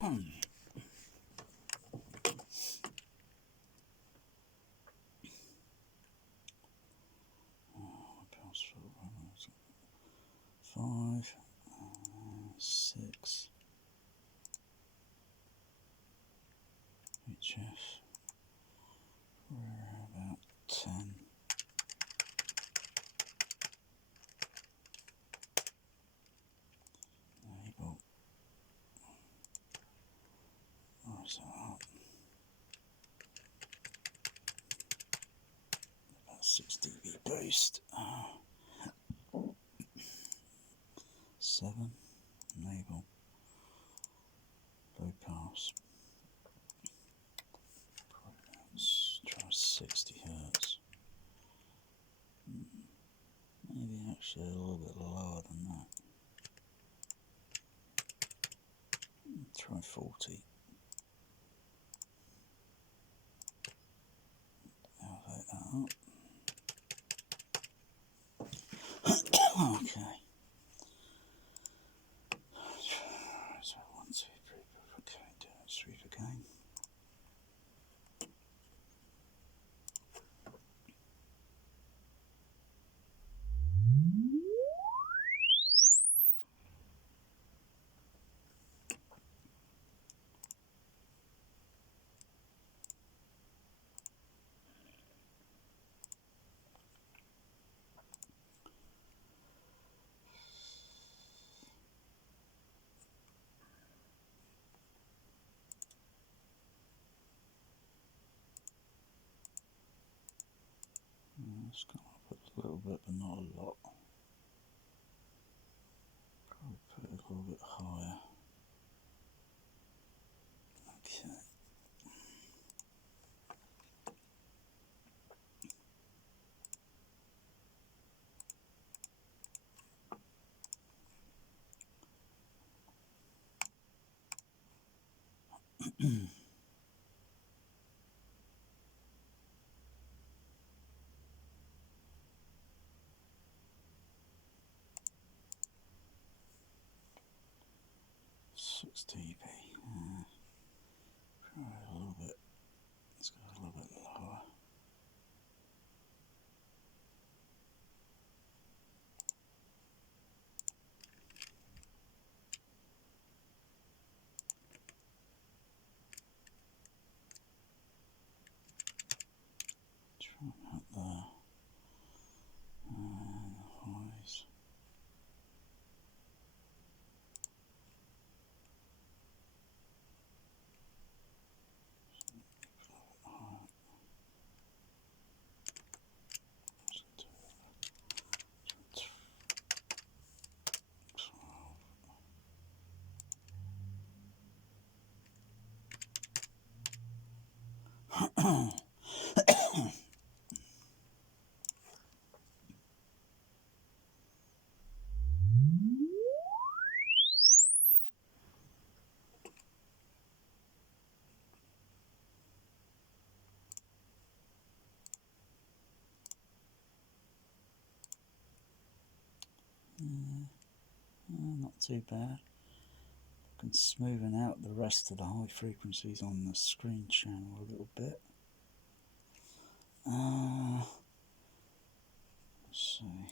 5, 6, HS, we're about 10. Label. Where's that up? About 6 dB boost. 7. Label. Low pass. Let's try 60 Hertz. Maybe actually a little bit lower than that. Try 40. Elevate that up. Okay. So 1, 2, 3, okay, do it, sweep again. It's gone up a little bit, but not a lot. Probably put it a little bit higher. Okay. Six dB. Probably a little bit. Let's go a little bit lower. Try that there. And highs. Not too bad. I can smoothen out the rest of the high frequencies on the screen channel a little bit. Let's see.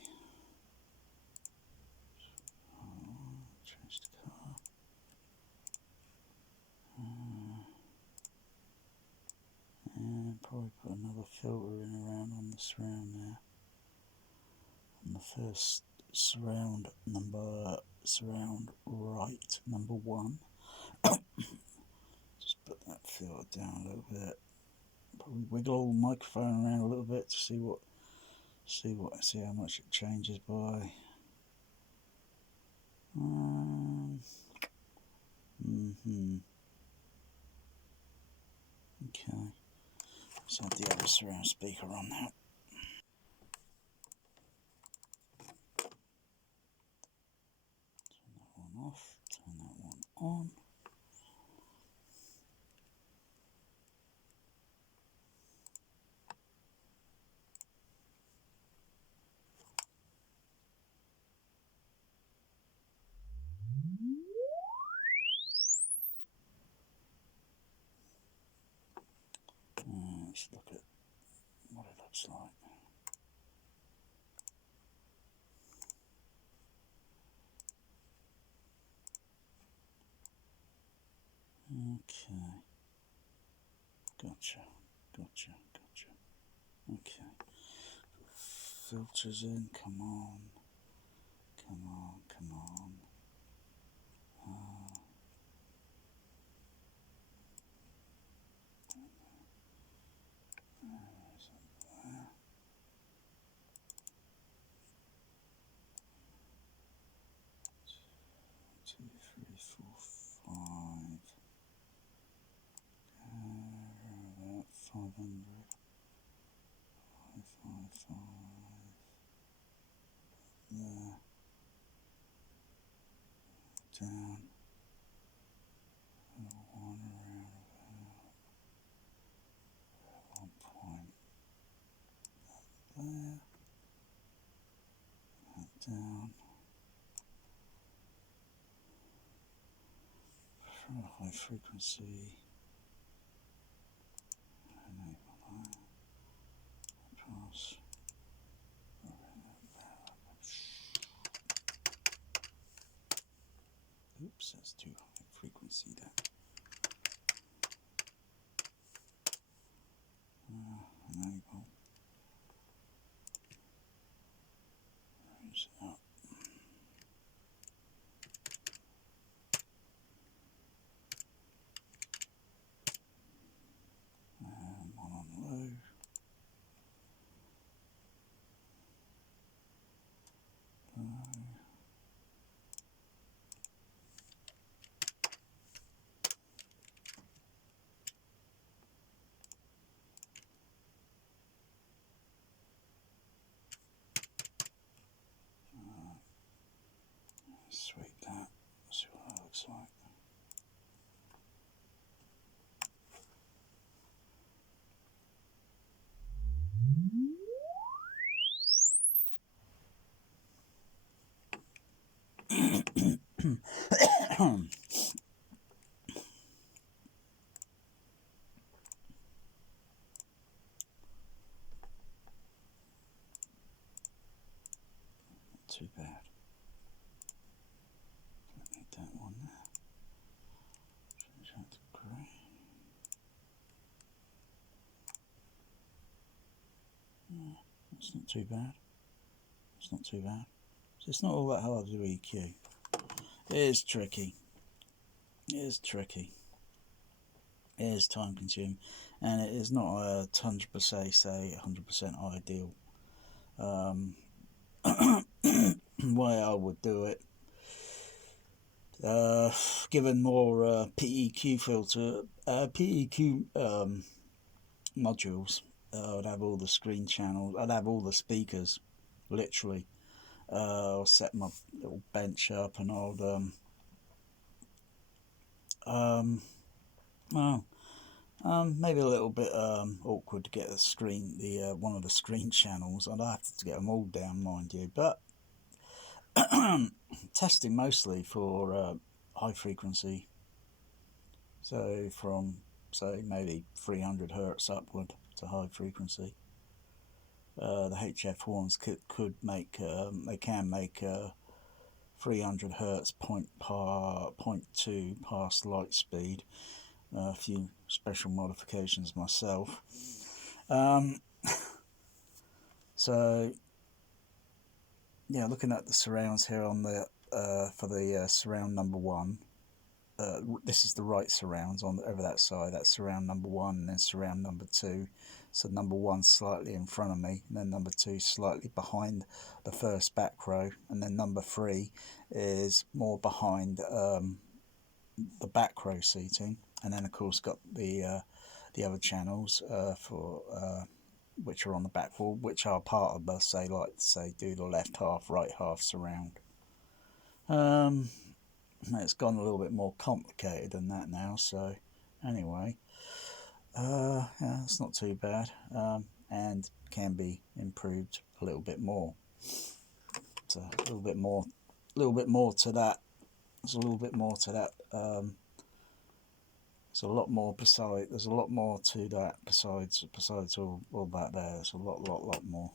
Change the colour. And probably put another filter in around on the surround there. On the first surround right, number 1. Just put that filter down a little bit. Probably wiggle the microphone around a little bit to see how much it changes by. Okay. Let's have the other surround speaker on now. Turn that one off, turn that one on. Let's look at what it looks like. Okay. Gotcha. Okay. Filters in, come on. Uh, 2, 3, 4, 5. 500. 5, 5, 5. There. Down. 1 around about 1 point. There. Down. For a high frequency. Enable that. Pass. Oops, that's too high frequency there. Enable. Raise it up. And 1 on low. Sweep that. See what that looks like. Too bad. Don't need that one there. Change that to grey. That's not too bad. It's not too bad. So it's not all that hard to do EQ. It is tricky. It is tricky. It is time consuming, and it is not 100% say 100% ideal. Way I would do it, given more PEQ filter, PEQ modules, I'd have all the screen channels, I'd have all the speakers, literally. I'll set my little bench up, and I'll maybe a little bit awkward to get the screen, the one of the screen channels. I'd have to get them all down, mind you, but testing mostly for high frequency, so from say maybe 300 hertz upward to high frequency. The HF ones could make they can make 300 hertz 0.2 past light speed. A few special modifications myself. So yeah, looking at the surrounds here on the for the surround number 1. This is the right surrounds on over that side. That's surround number 1, and then surround number 2. So number 1 slightly in front of me, and then number 2 slightly behind the first back row, and then number 3 is more behind the back row seating, and then of course got the other channels for which are on the back wall, which are part of the say do the left half, right half surround. It's gone a little bit more complicated than that now, so anyway, yeah, it's not too bad, and can be improved a little bit more. So a little bit more to that. There's a little bit more to that There's a lot more beside. There's a lot more to that besides all that there. There's a lot more.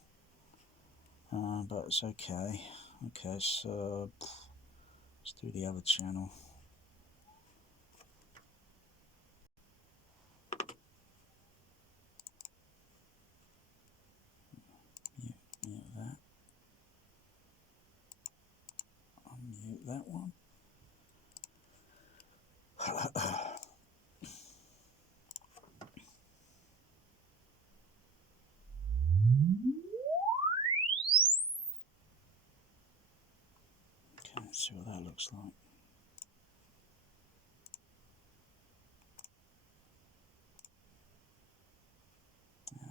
But it's okay. Okay, so let's do the other channel. Mute that. Unmute that one. Okay, let's see what that looks like.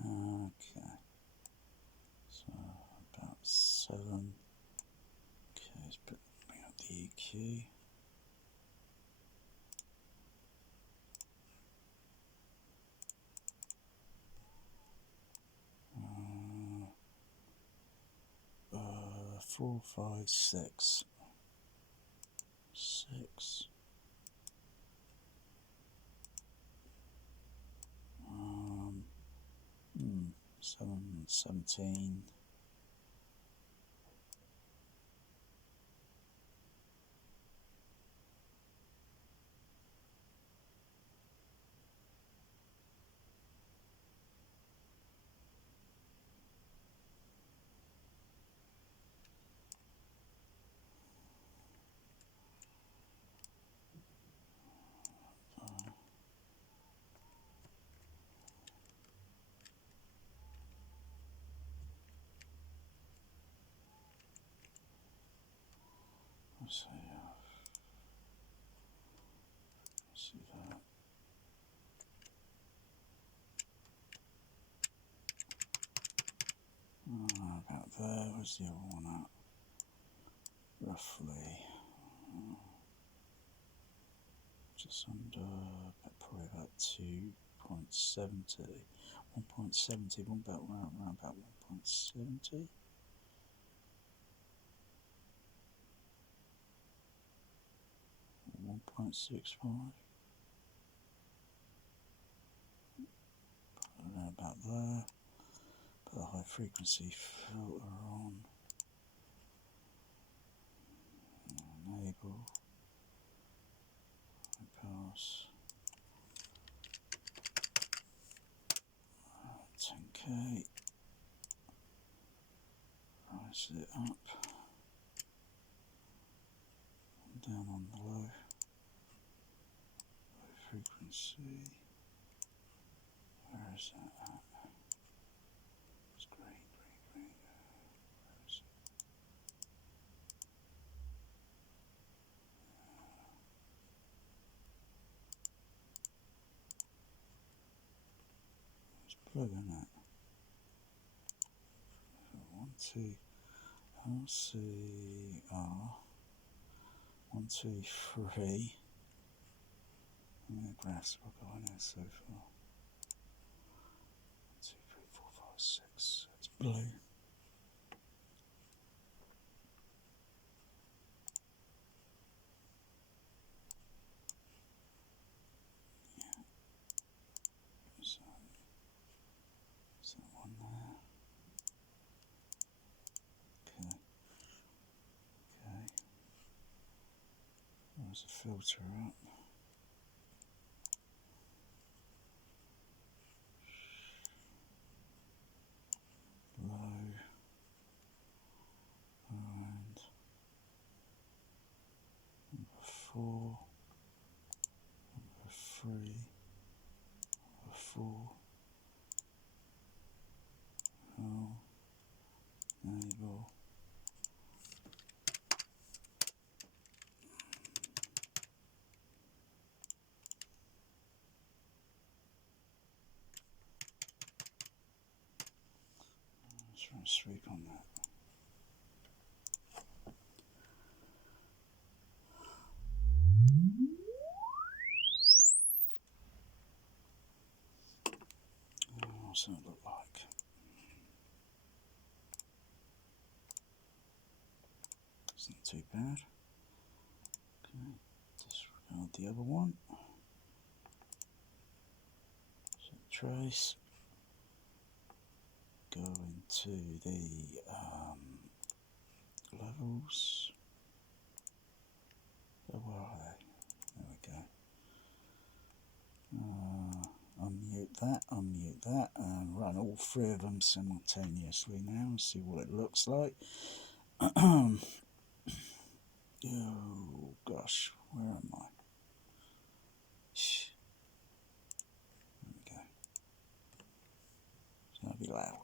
Okay, so about 7. Okay, let's bring up the EQ. Uh, 4, 5, 6. 6. 7, 17. Let's see that. About there. Where's the other one at? Roughly. Just under, probably about 2.70. 1.70. Around about 1.70. 1.65. Around about there. Put the high frequency filter on. Enable. Pass. 10k. Rise it up. Down on the low frequency. Where is that at? It's green. Where is it? It's blue, isn't it? 1, 2, LCR. 1, 2, 3. How many graphs have I got in there so far? 1, 2, 3, 4, 5, 6. It's blue. Yeah. So, is that one there? Okay. Okay. There's a filter up. Low. And number 4. Number 3. Number 4. Oh. Enable. Let's run a sweep on that. What's that look like? It's not too bad. Okay, disregard the other one. trace, go into the levels. Oh, where are they? There we go. Unmute that, and run all three of them simultaneously now and see what it looks like. Oh gosh, where am I? Shh. There we go. It's going to be loud.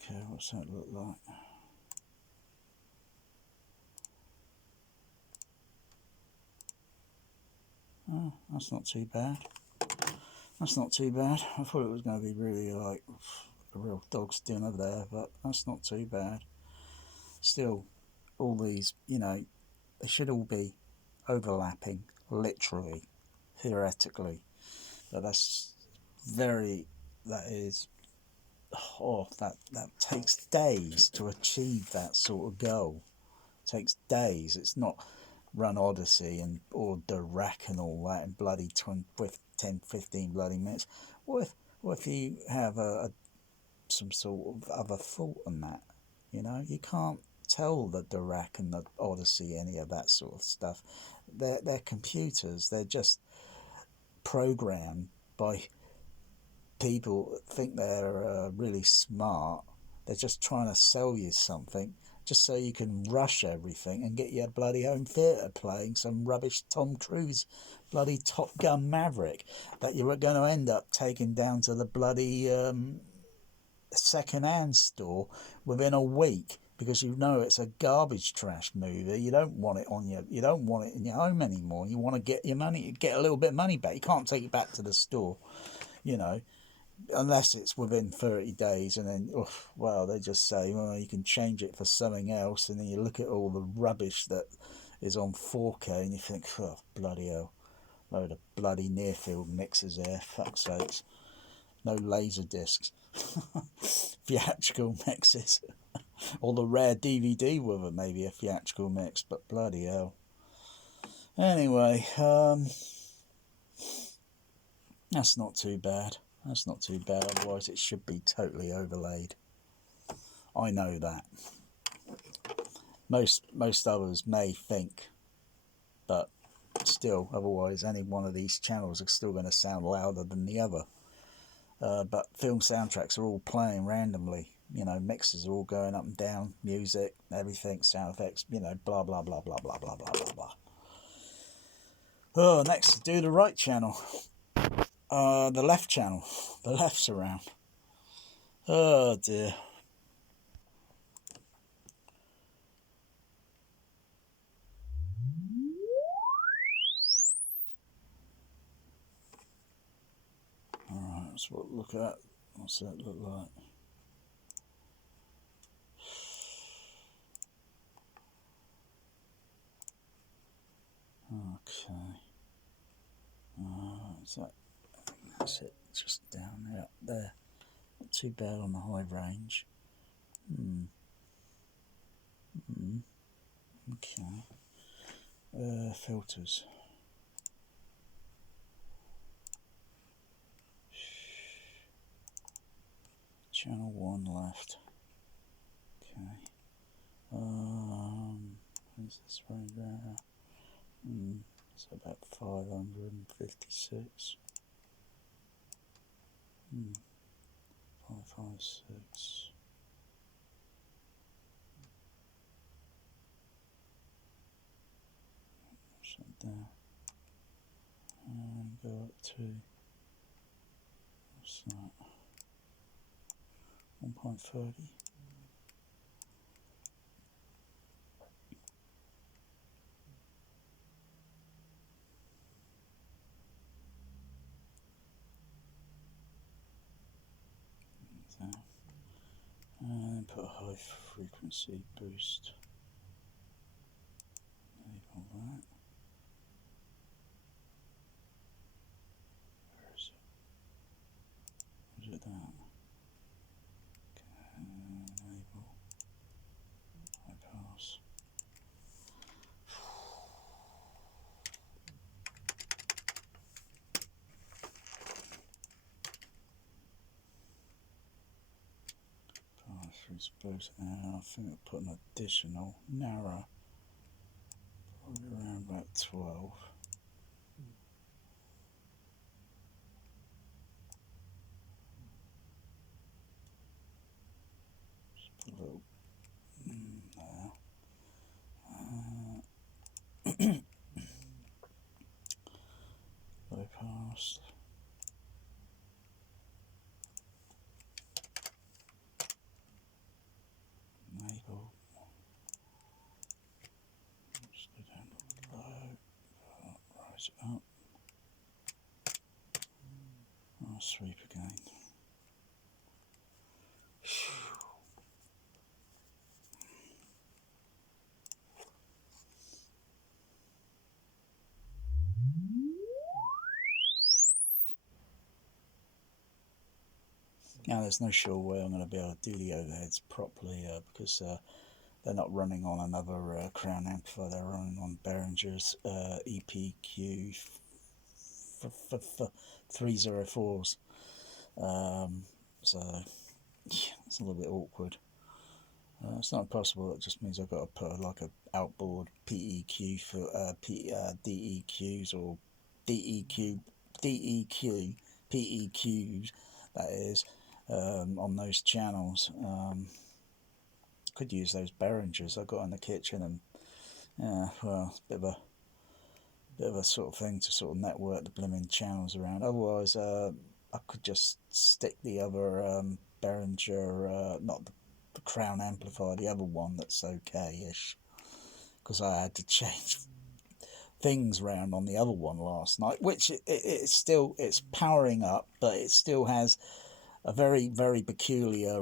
Okay, what's that look like? Oh, that's not too bad. That's not too bad. I thought it was going to be really like a real dog's dinner there, but that's not too bad. Still, all these, you know, they should all be overlapping, literally, theoretically. But that's very, that is, oh, that takes days to achieve that sort of goal. It takes days. It's not run Odyssey and or Dirac and all that in bloody 10, 15 bloody minutes. What if you have some sort of other thought on that? You know, you can't tell the Dirac and the Odyssey any of that sort of stuff. They're computers. They're just programmed by people that think they're really smart. They're just trying to sell you something just so you can rush everything and get your bloody home theatre playing some rubbish Tom Cruise bloody Top Gun Maverick that you're going to end up taking down to the bloody second-hand store within a week because you know it's a garbage trash movie. You don't want it you don't want it in your home anymore. You want to get your money, get a little bit of money back. You can't take it back to the store, you know, unless it's within 30 days, and then, oh, well, they just say, well, you can change it for something else, and then you look at all the rubbish that is on 4K, and you think, oh, bloody hell, load of bloody near-field mixers there, fuck's sakes. No laser discs. Theatrical mixes. Or the rare DVD with it, maybe a theatrical mix, but bloody hell. Anyway, that's not too bad. That's not too bad, otherwise it should be totally overlaid. I know that. Most others may think, but still, otherwise any one of these channels are still going to sound louder than the other. But film soundtracks are all playing randomly. You know, mixes are all going up and down, music, everything, sound effects, you know, blah, blah, blah, blah, blah, blah, blah, blah, blah. Oh, next, do the right channel. The left channel. The left surround. Oh, dear. Alright, let's look at. What's that look like? Okay. Is that? I think that's it. Just down there, up there. Not too bad on the high range. Okay. Filters. Channel 1 left. Okay. Where's this right there? It's about 556. 556. Shut down. And go up to, what's that? 1.30. And put a high frequency boost. Enable that. Where is it? Is it that? Okay, enable. through both. I think I'll put an additional narrow, probably around about 12. Just put a little there. Bypass. Enable. Just go down to low. Rise it up. I'll sweep again. Now there's no sure way I'm going to be able to do the overheads properly because they're not running on another crown amplifier, they're running on Behringer's EPQ 304s. So yeah, it's a little bit awkward. It's not impossible, it just means I've got to put like a outboard PEQ for DEQs or DEQ, PEQs, that is, on those channels. Could use those Behringers I got in the kitchen, and yeah, well, it's a bit of a sort of thing to sort of network the blooming channels around. Otherwise, I could just stick the other Behringer, not the Crown amplifier, the other one that's okay-ish, because I had to change things around on the other one last night, which it's still, it's powering up, but it still has a very, very peculiar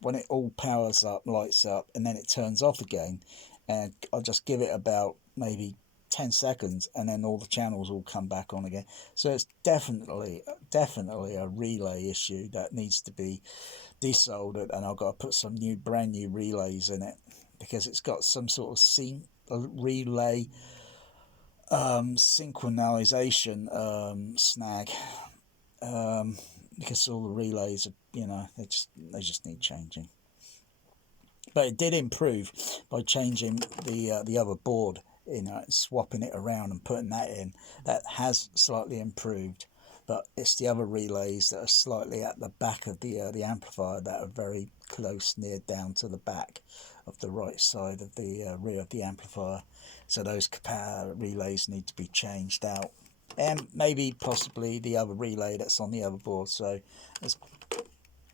when it all powers up, lights up, and then it turns off again, and I'll just give it about maybe 10 seconds and then all the channels will come back on again. So it's definitely a relay issue that needs to be desoldered, and I've got to put some brand new relays in it, because it's got some sort of relay synchronization snag, because all the relays are, they just need changing. But it did improve by changing the other board, swapping it around and putting that in. That has slightly improved, but it's the other relays that are slightly at the back of the amplifier that are very close, near down to the back of the right side of the rear of the amplifier. So those relays need to be changed out, and maybe possibly the other relay that's on the other board. So there's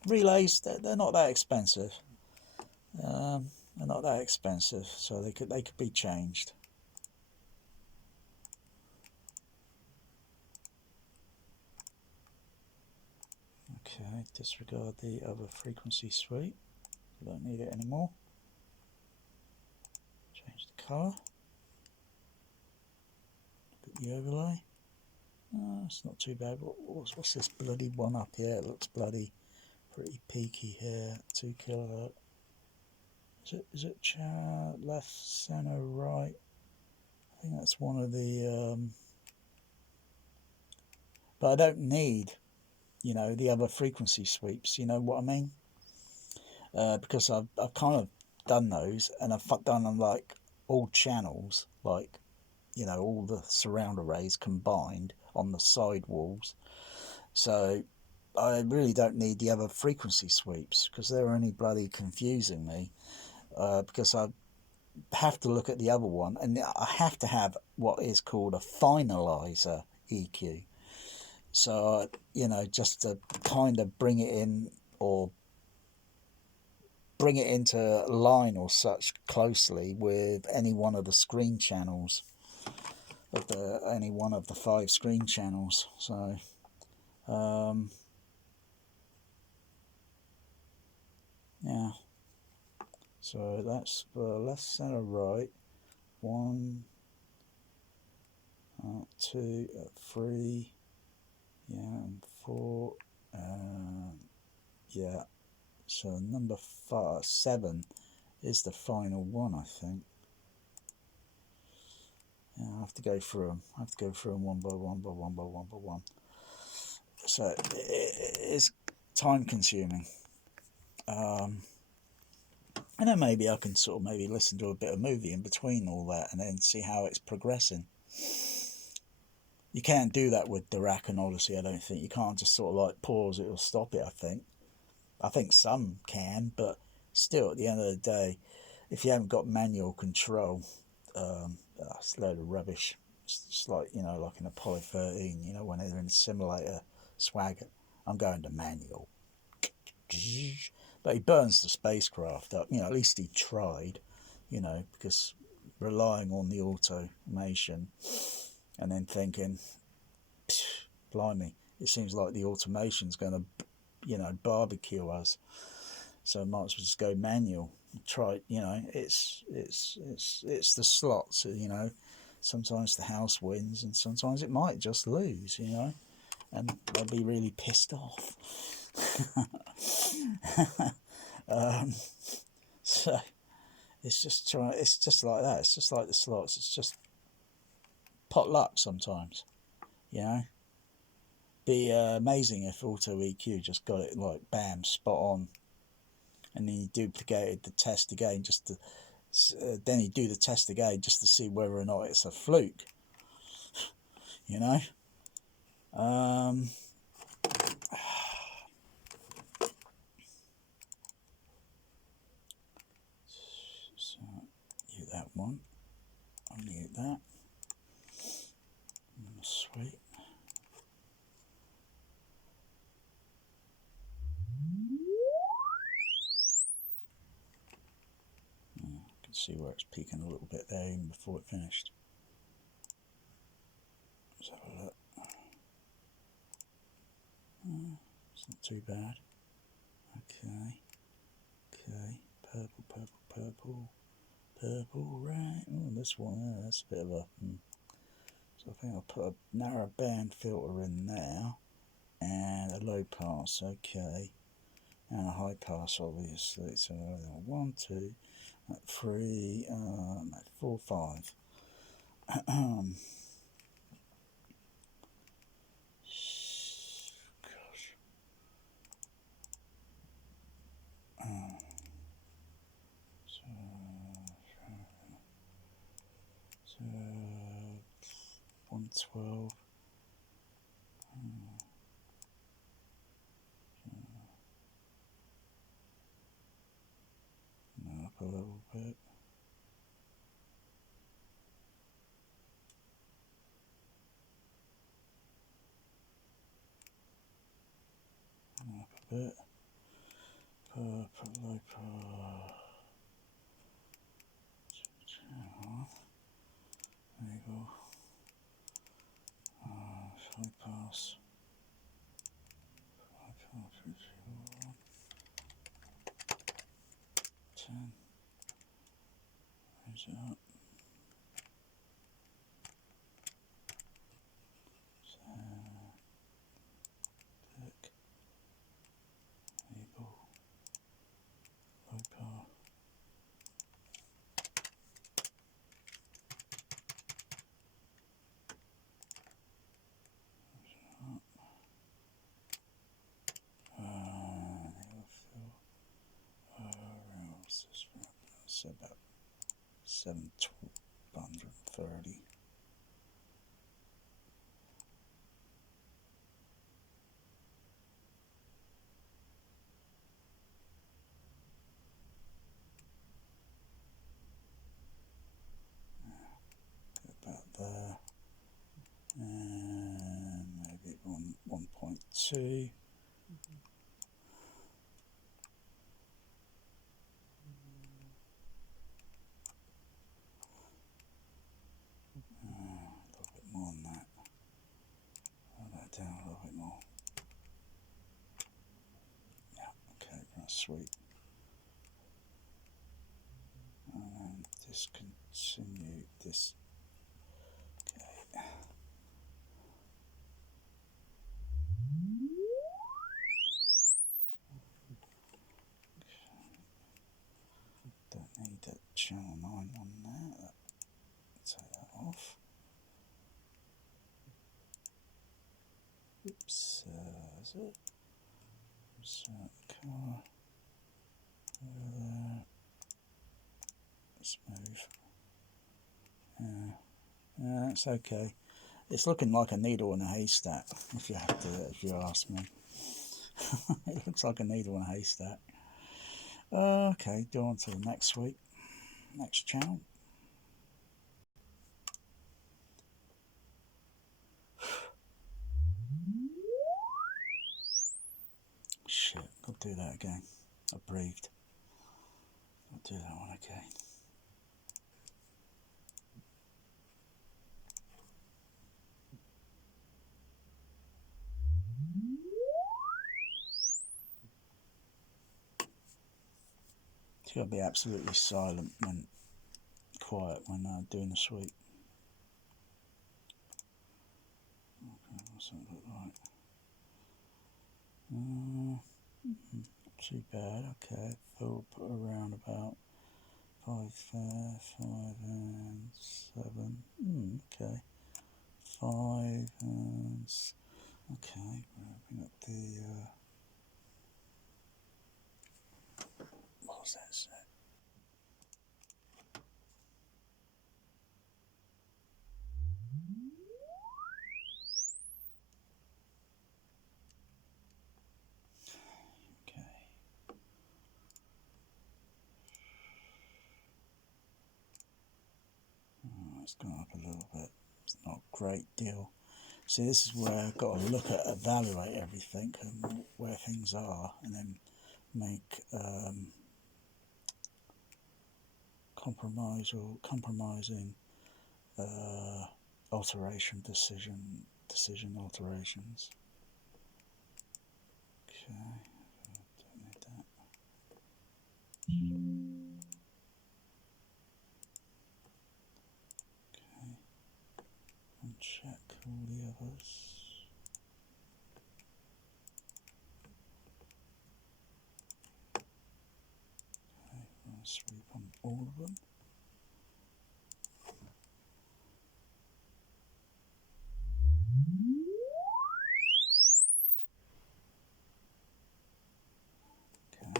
relays, they're not that expensive. They're not that expensive, so they could be changed. Okay, disregard the other frequency sweep. We don't need it anymore. Change the colour. Look at the overlay. It's not too bad. What's this bloody one up here? It looks bloody pretty peaky here. 2 kilohertz. Is it left, center, right? I think that's one of the. But I don't need, the other frequency sweeps. You know what I mean? Because I've kind of done those, and I've done them like all channels, like all the surround arrays combined on the side walls. So I really don't need the other frequency sweeps, because they're only bloody confusing me. Because I have to look at the other one, and I have to have what is called a finalizer EQ. So, just to kind of bring it in, or bring it into line or such closely with any one of the screen channels, any one of the 5 screen channels. So, yeah. So that's left, center, right. 1, 2, 3, yeah, and 4, yeah. So number 7 is the final one, I think. Yeah, I have to go through them. I have to go through them one by one. So it is time consuming. And then maybe I can sort of maybe listen to a bit of movie in between all that and then see how it's progressing. You can't do that with Dirac and Odyssey, I don't think. You can't just sort of like pause it or stop it, I think. I think some can, but still, at the end of the day, if you haven't got manual control, it's a load of rubbish. It's just like, like in Apollo 13, when they're in a simulator swag, I'm going to manual. But he burns the spacecraft up. At least he tried, because relying on the automation and then thinking, blimey, it seems like the automation's going to, barbecue us. So I might as well just go manual. Try, it's the slots, Sometimes the house wins, and sometimes it might just lose, and they'll be really pissed off. So it's just like that. It's just like the slots. It's just pot luck sometimes, Be amazing if Auto EQ just got it like bam, spot on, and then you duplicated the test again then you do the test again just to see whether or not it's a fluke, So mute that one. I'll mute that. Sweet. You can see where it's peaking a little bit there even before it finished. Let's have a look. It's not too bad. Okay. Purple, right. Oh, this one, that's a bit of a... So I think I'll put a narrow band filter in there, and a low pass, okay, and a high pass, obviously. So 1, 2, 3, 4, 5. Gosh. So 112. Up a little bit. Up a bit. Put low pass. There you go. High pass. 10. Raise it up. Click. There you go. Low pass. So about 730. About there, and maybe 1.2. A little bit more than that. Roll that down a little bit more. Yeah, okay, that's sweet. And discontinue this. Okay. Don't need that channel 9 on there. Take that off. Oops, is it? Insert the car. Smooth. Yeah, that's okay. It's looking like a needle in a haystack, if you ask me. It looks like a needle in a haystack. Okay, go on to the next week, next channel. Shit, I'll do that again. I breathed. I'll do that one again. It's got to be absolutely silent when quiet when doing the sweep. Okay, what's that look like? Not too bad. Okay, we'll put around about 5 there, 5 and 7. Okay, 5 and okay. Bring up the what was that set? Okay. It's gone up a little bit. It's not a great deal. See, this is where I've got to look at, evaluate everything and where things are, and then make compromising decision alterations. Okay, don't need that. Okay, uncheck all the others. Okay, run a sweep on all of them. Okay.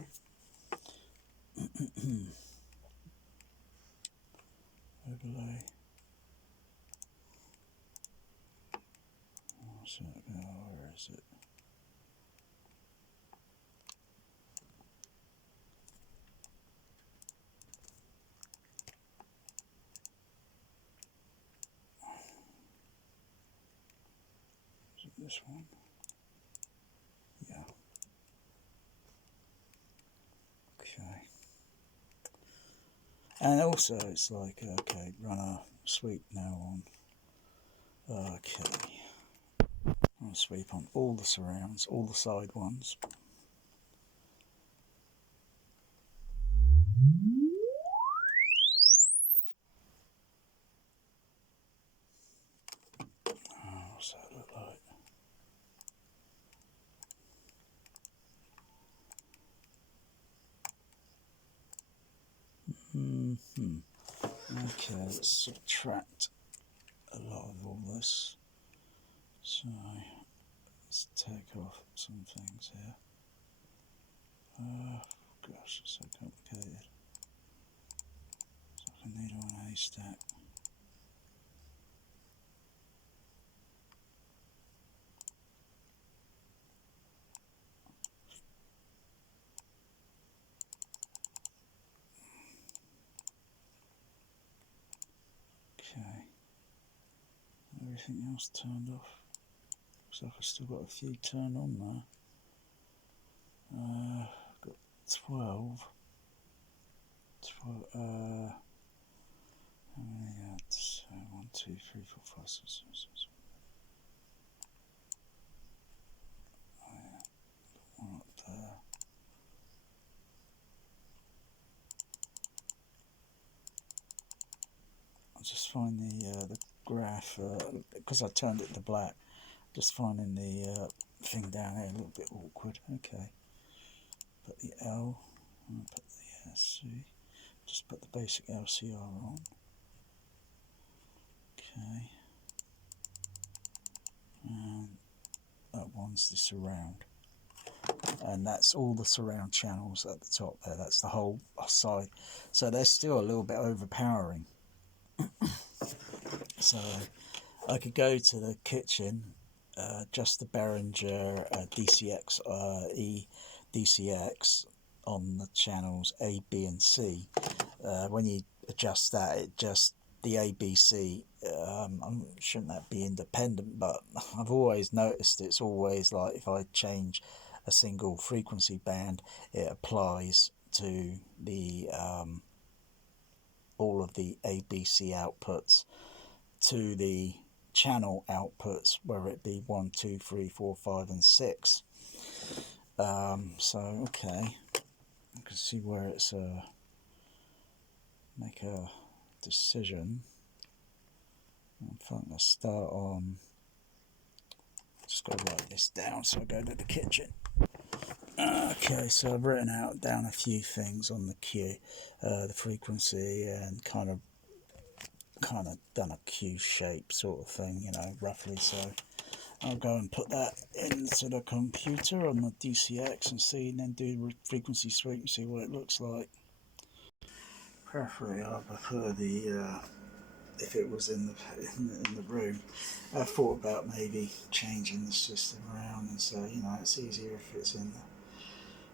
Overlay. So, where is it? Is it this one? Yeah. Okay. And also, it's like, okay, run a sweep now on. Okay. Run a sweep on all the surrounds, all the side ones. What's that look like? Okay, let's subtract a lot of all this. So let's take off some things here. Gosh, it's so complicated. It's like a needle in a haystack. Okay. Everything else turned off. Looks like I've still got a few turned on there. I've got 12. How many? 1, 2, 3, 4, 5, 6, 7, 6. Oh yeah, one up there. I'll just find the graph because I turned it to black. Just finding the thing down here a little bit awkward. Okay. Put the L. And put the SC. Just put the basic LCR on. Okay. And that one's the surround. and that's all the surround channels at the top there. That's the whole side. So they're still a little bit overpowering. So I could go to the kitchen, just the Behringer DCX DCX on the channels A, B, and C. When you adjust that, it just the ABC. Shouldn't that be independent? But I've always noticed it's always like if I change a single frequency band, it applies to the all of the ABC outputs to the channel outputs, whether it be 1, 2, 3, 4, 5, and 6. So okay, I can see where it's make a decision. In fact, I'll start on. Just got to write this down so I go to the kitchen. Okay, so I've written down a few things on the cue, the frequency, and kind of done a Q shape sort of thing, you know, roughly. So I'll go and put that into the computer on the DCX and see, and then do frequency sweep and see what it looks like. Preferably, I prefer the if it was in the room. I thought about maybe changing the system around, and so you know it's easier if it's in there.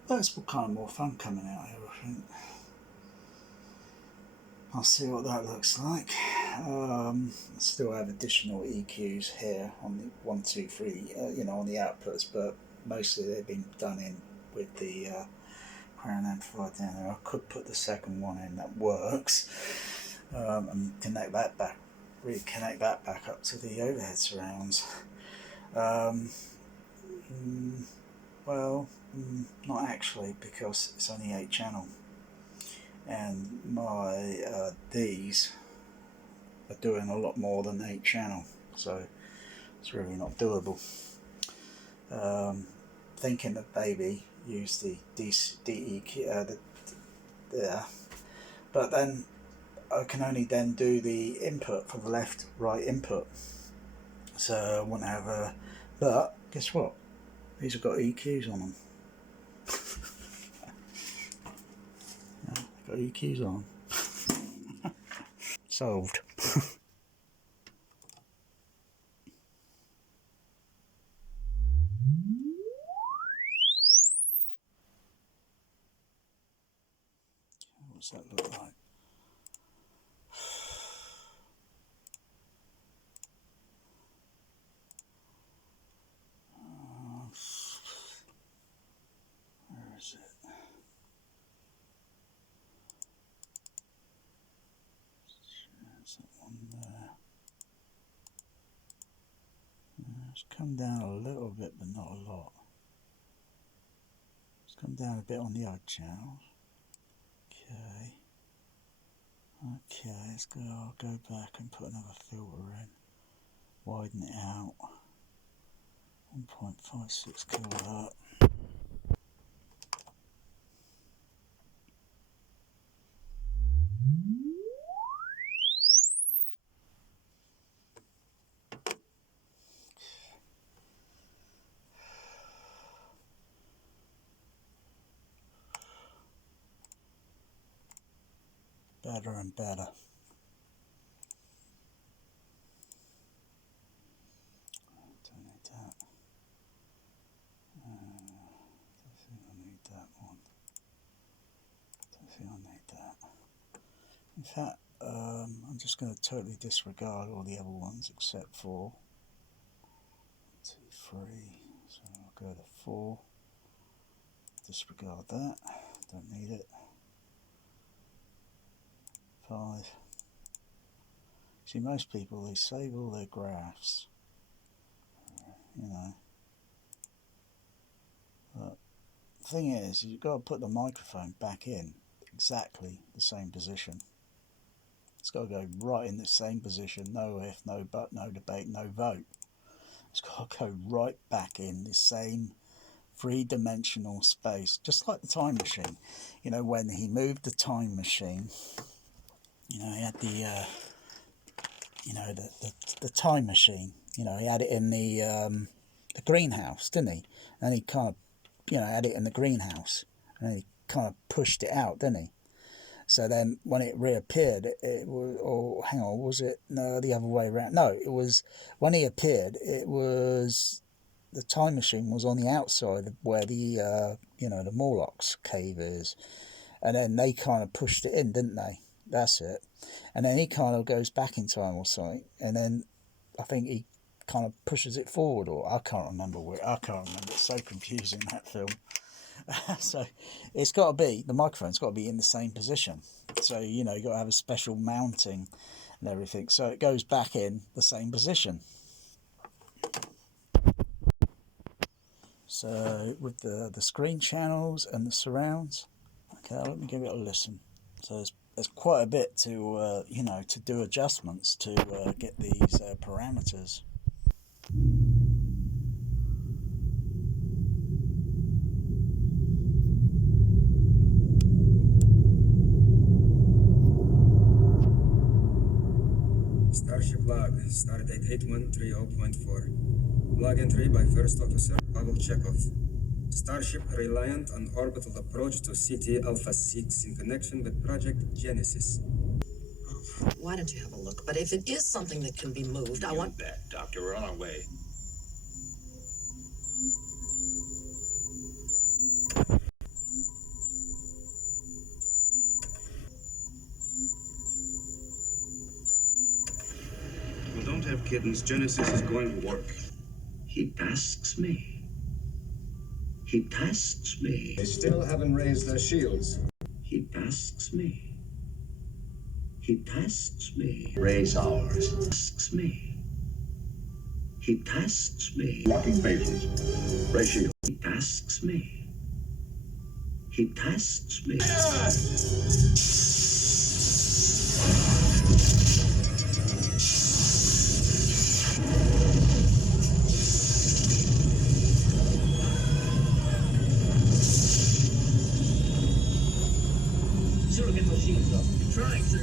That's kind of more fun coming out here, I think. I'll see what that looks like. Still have additional EQs here on the 1, 2, 3, you know, on the outputs, but mostly they've been done in with the crown amplifier down there. I could put the second one in that works, and connect that back, reconnect that back up to the overhead surrounds. Well, not actually, because it's only 8 channel, and my D's are doing a lot more than 8 channel, so it's really not doable. Thinking that maybe use the DEQ, but then I can only then do the input for the left right input, so I wouldn't have a. But guess what? These have got EQs on them. Yeah, they've got EQs on them. Solved. What's that look like? Where is it? There's that one there. It's come down a little bit, but not a lot. It's come down a bit on the odd channels. Okay, let's go. I'll go back and put another filter in. Widen it out. 1.56 kilohertz. Better and better. Don't need that. Don't think I need that one. Don't think I need that. In fact, I'm just going to totally disregard all the other ones except for 2, 3. So I'll go to 4. Disregard that. Don't need it. 5. See, most people, they save all their graphs, you know. But the thing is, you've got to put the microphone back in exactly the same position. It's got to go right in the same position, no if, no but, no debate, no vote. It's got to go right back in the same three-dimensional space, just like the time machine. You know, when he moved the time machine, you know, he had the, you know, the time machine. You know, he had it in the greenhouse, didn't he? And he kind of, had it in the greenhouse, and he kind of pushed it out, didn't he? So then when it reappeared, it was, or hang on, was it, no, the other way around? No, it was, when he appeared, it was, the time machine was on the outside of where the, the Morlocks cave is. And then they kind of pushed it in, didn't they? That's it. And then he kind of goes back in time or something. And then I think he kind of pushes it forward, or I can't remember. It's so confusing, that film. So it's got to be, the microphone's got to be in the same position. So, you got to have a special mounting and everything. So it goes back in the same position. So with the screen channels and the surrounds, okay, let me give it a listen. So there's quite a bit to, to do adjustments to get these parameters. Starship log, stardate 8130.4. Log entry by First Officer Pavel Chekhov. Starship reliant on orbital approach to CT Alpha 6 in connection with Project Genesis. Why don't you have a look? But if it is something that can be moved, I want... that, Doctor. We're on our way. Well, don't have kittens. Genesis is going to work. He tasks me. He tasks me. They still haven't raised their shields. He tasks me. He tasks me. Raise ours. Tasks me. He tasks me. Locking phases. Raise shield. He tasks me. He tasks me. Sure, get those shields up. You're trying, sir.